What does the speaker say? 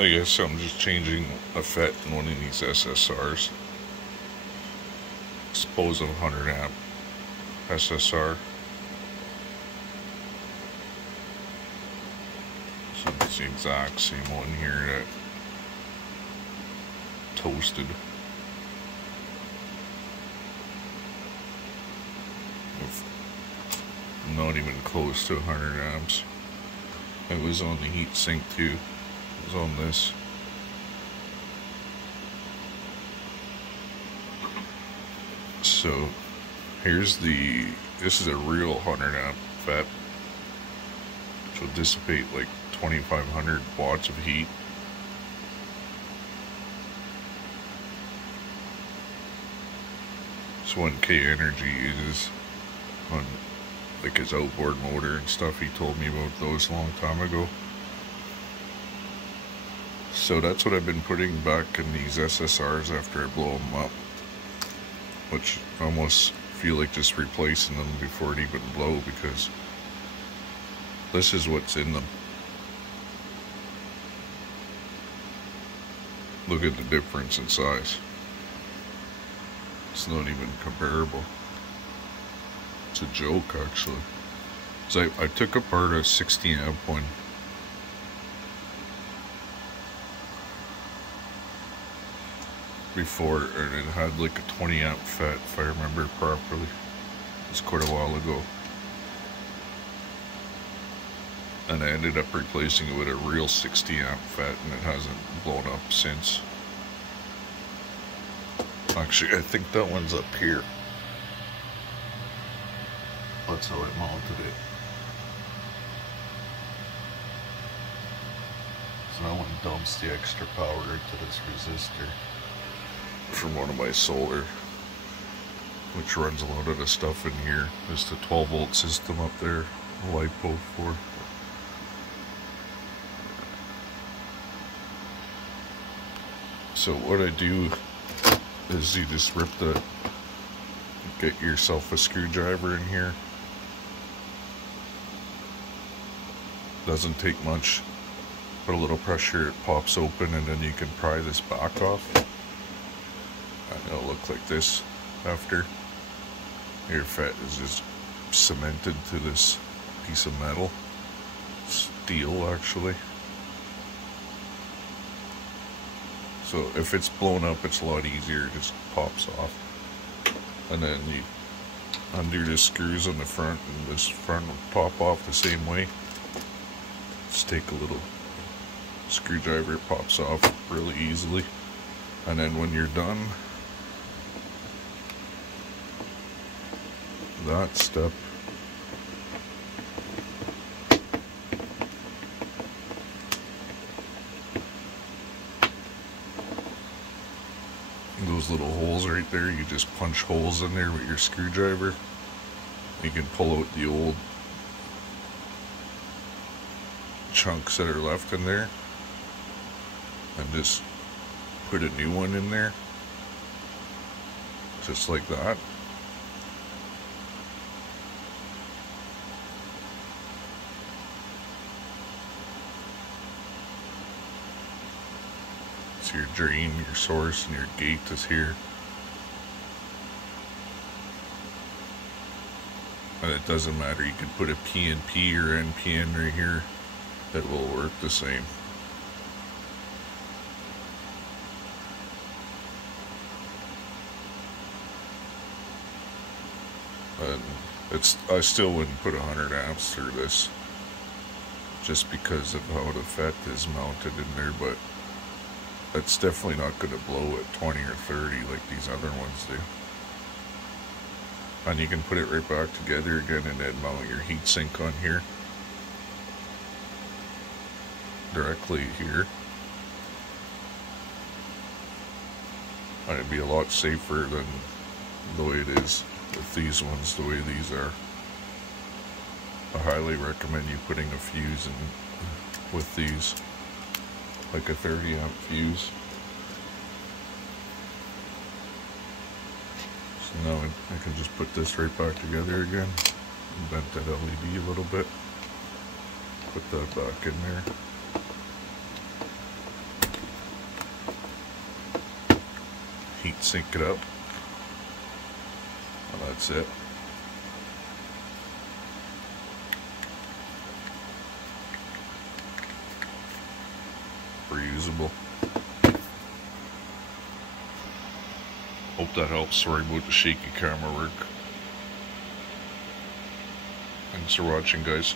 I guess I'm just changing a FET in one of these SSRs. Suppose a 100 amp SSR. So it's the exact same one here that toasted. With not even close to 100 amps. It was on the heat sink too. It was on this. So here's this is a real 100 amp FET, which will dissipate like 2,500 watts of heat. It's 1K energy uses on like his outboard motor and stuff. He told me about those a long time ago. So that's what I've been putting back in these SSRs after I blow them up, which I almost feel like just replacing them before it even blow, because this is what's in them. Look at the difference in size. It's not even comparable. It's a joke, actually. So I took apart a 60 amp one. Before, and it had like a 20 amp FET, if I remember properly. It was quite a while ago. And I ended up replacing it with a real 60 amp FET, and it hasn't blown up since. Actually, I think that one's up here. That's how I mounted it. So that one dumps the extra power into this resistor from one of my solar, which runs a lot of the stuff in here. There's the 12 volt system up there, LiPo for. So what I do is you just get yourself a screwdriver in here. Doesn't take much. Put a little pressure, it pops open, and then you can pry this back off. And it'll look like this after. Your FET is just cemented to this piece of metal. Steel, actually. So if it's blown up, it's a lot easier. It just pops off. And then you undo the screws on the front, and this front will pop off the same way. Just take a little screwdriver, it pops off really easily. And then when you're done that step, those little holes right there, you just punch holes in there with your screwdriver. You can pull out the old chunks that are left in there and just put a new one in there, just like that. So your drain, your source, and your gate is here. And it doesn't matter, you can put a PNP or NPN right here. It will work the same. And I still wouldn't put 100 amps through this, just because of how the FET is mounted in there, but it's definitely not going to blow at 20 or 30 like these other ones do. And you can put it right back together again and then mount your heatsink on here. Directly here. And it'd be a lot safer than the way it is with these ones, the way these are. I highly recommend you putting a fuse in with these, like a 30 amp fuse. So now I can just put this right back together again, bent that LED a little bit, put that back in there. sync it up. Well, that's it. Reusable. Hope that helps. Sorry about the shaky camera work. Thanks for watching, guys.